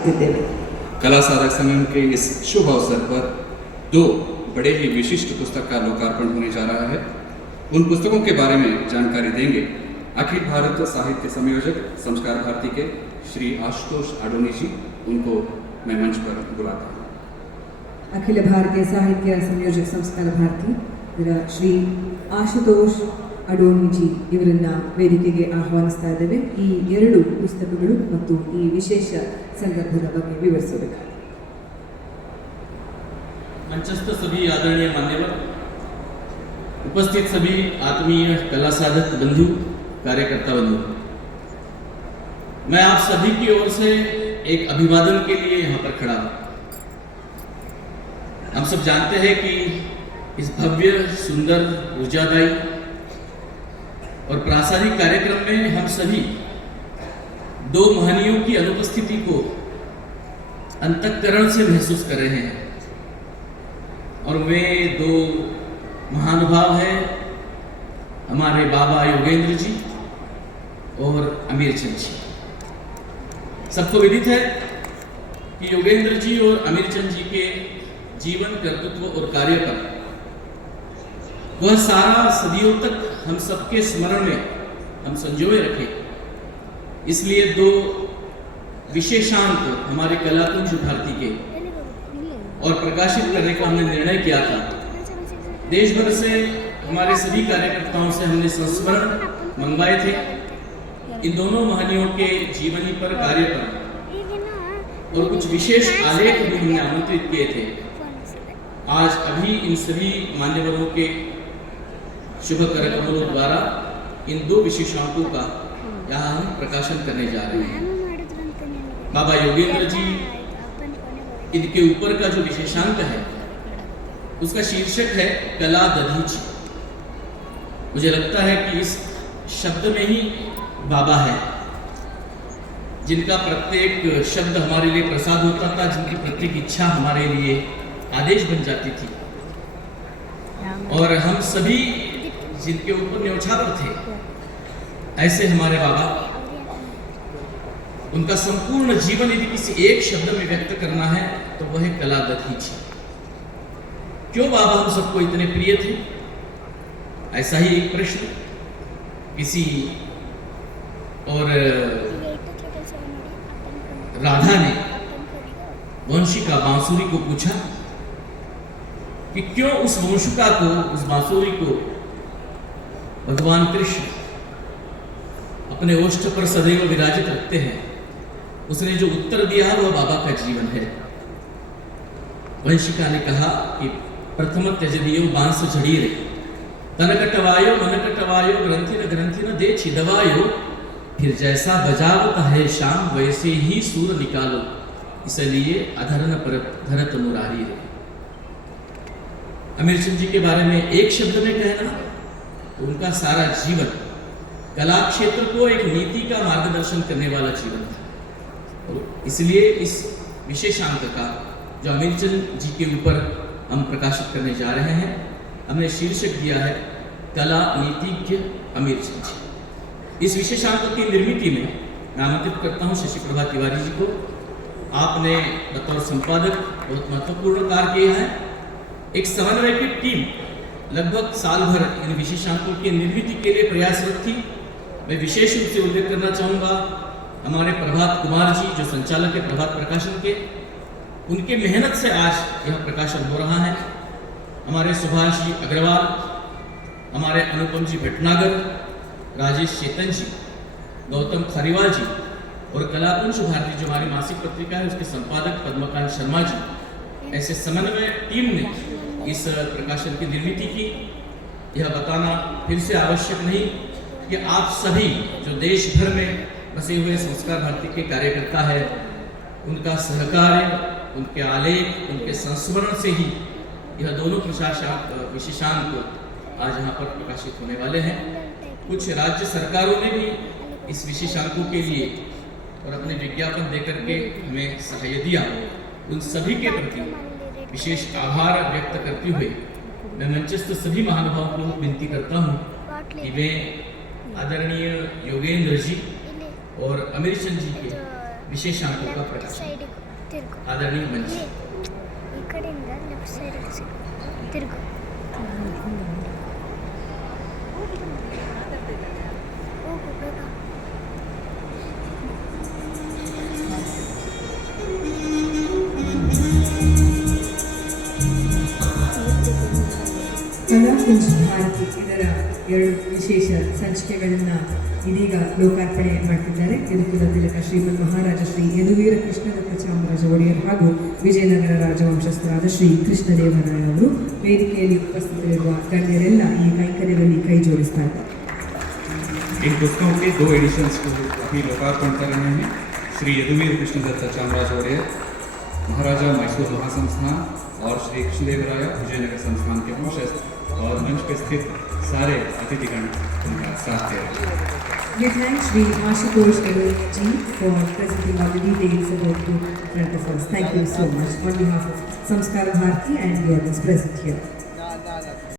कला साधक संगम के इस शुभ अवसर पर दो बड़े ही विशिष्ट पुस्तक का लोकार्पण होने जा रहा है। उन पुस्तकों के बारे में जानकारी देंगे अखिल भारत साहित्य संयोजक संस्कार भारती के श्री आशुतोष अडोनी जी। उनको मैं मंच पर बुलाता हूँ। अखिल भारतीय साहित्य संयोजक संस्कार भारती ಶ್ರೀ ಆಶುತೋಷ್ ಅಡೋನಿ ಜಿ ಇವರನ್ನ ವೇದಿಕೆಗೆ ಆಹ್ವಾನಿಸ್ತಾ ಇದ್ದೇವೆ. ಈ ಎರಡು ಪುಸ್ತಕಗಳು ಮತ್ತು ಈ ವಿಶೇಷ ಸಂದರ್ಭದ ಬಗ್ಗೆ ವಿವರಿಸಬೇಕಾಗಿದೆ. मंचस्थ सभी आदरणीय मान्यवर, उपस्थित सभी आत्मीय कला साधक बंधु, कार्यकर्ता बंधु, मैं आप सभी की ओर से एक अभिवादन के लिए यहाँ पर खड़ा हूँ। हम सब जानते हैं कि इस भव्य, सुंदर, ऊर्जादायी और प्रासादिक कार्यक्रम में हम सभी दो महनियों की अनुपस्थिति को अंतःकरण से महसूस कर रहे हैं। और वे दो महानुभाव हैं हमारे बाबा योगेंद्र जी और अमीर चंद जी। सबको विदित है कि योगेंद्र जी और अमीर चंद जी के जीवन, कर्तृत्व और कार्य पर वह सारा सदियों तक हम सबके स्मरण में हम संजोए रखे। इसलिए दो विशेषांक हमारे कलाकुंज भारती के और प्रकाशित करने का हमने निर्णय किया था। देश भर से हमारे सभी कार्यकर्ताओं से हमने संस्मरण मंगवाए थे। इन दोनों महनियों के जीवनी पर, कार्य पर और कुछ विशेष आलेख भी हमने आमंत्रित किए थे। आज अभी इन सभी मान्यवरों के शुभ कार्यक्रमों द्वारा इन दो विशेषांकों का यहाँ हम प्रकाशन करने जा रहे हैं। बाबा योगेंद्र जी, इनके ऊपर का जो विशेषांक है उसका शीर्षक है कला दधीचि। मुझे लगता है कि इस शब्द में ही बाबा है, जिनका प्रत्येक शब्द हमारे लिए प्रसाद होता था, जिनकी प्रत्येक इच्छा हमारे लिए आदेश बन जाती थी। और हम सभी जिनके ऊपर न्यौछावर थे, ऐसे हमारे बाबा, उनका संपूर्ण जीवन यदि किसी एक शब्द में व्यक्त करना है तो वह है कला दधीचि। क्यों बाबा हम सबको इतने प्रिय थे? ऐसा ही एक प्रश्न किसी और राधा ने वंशिका बांसुरी को पूछा कि क्यों उस वंशिका को, उस बांसुरी को भगवान कृष्ण अपने ओष्ठ पर सदैव विराजित रखते हैं। उसने जो उत्तर दिया वह बाबा का जीवन है। वंशिका ने कहा कि प्रथम त्यजदीयो बांस झड़ीरे तनकटवायो मनकटवायो ग्रंथि न दे छिदवायो, फिर जैसा बजावत है शाम वैसे ही सूर निकालो, इसलिए अधरन पर धरत मुरारी रे। अमीर चंद जी के बारे में एक शब्द में कहना तो उनका सारा जीवन कला क्षेत्र को एक नीति का मार्गदर्शन करने वाला जीवन था। और इसलिए इस विशेषांक का जो अमीर चंद जी के ऊपर हम प्रकाशित करने जा रहे हैं, हमने शीर्षक दिया है कला नीतिज्ञ अमीर चंद जी। इस विशेषांक की निर्मिति में मैं आमंत्रित करता हूँ शशि प्रभा तिवारी जी को। आपने बतौर संपादक बहुत महत्वपूर्ण कार्य किया है। एक समन्वय की टीम लगभग साल भर इन विशेषांकों की निर्मिति के लिए प्रयासरत थी। मैं विशेष रूप से उल्लेख करना चाहूँगा हमारे प्रभात कुमार जी, जो संचालक है प्रभात प्रकाशन के, उनके मेहनत से आज यह प्रकाशन हो रहा है। हमारे सुभाष जी अग्रवाल, हमारे अनुपम जी भटनागर, राजेश चेतन जी, गौतम खरीवाल जी और कलाकुंज भारती जो हमारी मासिक पत्रिका है उसके संपादक पद्मकांत शर्मा जी, ऐसे समन्वय टीम ने इस प्रकाशन की निर्मिति की। यह बताना फिर से आवश्यक नहीं कि आप सभी जो देश भर में बसे हुए संस्कार भारती के कार्यकर्ता है, उनका सहकार्य, उनके आलेख, उनके संस्मरण से ही यह दोनों विशेषांक आज यहाँ पर प्रकाशित होने वाले हैं। कुछ राज्य सरकारों ने भी इस विशेषांकों के लिए और अपने विज्ञापन देकर के हमें सहाय दिया। उन सभी के प्रति विशेष आभार व्यक्त करते हुए मैं मंचस्थ सभी महानुभावों को विनती करता हूँ कि वे आदरणीय योगेंद्र जी और अमीर चंद जी के विशेषांकों का प्रकाशन ತಿರುಗು आदरणीय मंच ಈ ಕಡೆಯಿಂದ ಲೆಫ್ಟ್ ಸೈಡಿಗೆ ತಿರುಗು ಹೋಗು ಬೇಗ ಕಲಾಕುಂಜ ಭಾರತಿ ಇದರ ಎರಡು ವಿಶೇಷ ಸಂಚಿಕೆಗಳನ್ನು ಇದೀಗ ಲೋಕಾರ್ಪಣೆ ಮಾಡ್ತಿದ್ದಾರೆ. ಯದುಕುಲ ತಿಲಕ ಶ್ರೀಮನ್ ಮಹಾರಾಜ ಶ್ರೀ ಯದುವೀರ ಕೃಷ್ಣದತ್ತ ಚಾಮರಾಜ ಒಡೆಯರ್ ಹಾಗೂ ವಿಜಯನಗರ ರಾಜವಂಶಸ್ಥರಾದ ಶ್ರೀ ಕೃಷ್ಣದೇವರಾಯ ಅವರು ವೇದಿಕೆಯಲ್ಲಿ ಉಪಸ್ಥಿತರಿರುವ ಗಣ್ಯರೆಲ್ಲ ಈ ಕೈಂಕರ್ಯದಲ್ಲಿ ಕೈ ಜೋಡಿಸ್ತಾ ಇದ್ದಾರೆ. इन पुस्तकों के 2 एडिशंस को अभी लोकार्पण कर रहे हैं श्री यदुवीर कृष्णदत्त चामराज ऑडेयर महाराजा मैसूर महासंस्थान और श्री कृष्णदेवराय विजयनगर संस्थान के वंशस्थ और मंच पर स्थित सारे अतिथिगण उनका साथ दे रहे हैं. We thank Shri Ashutosh Adoni ji for presenting all the details about the front of us. Thank you so much on behalf of Samskara Bharati and the audience present here.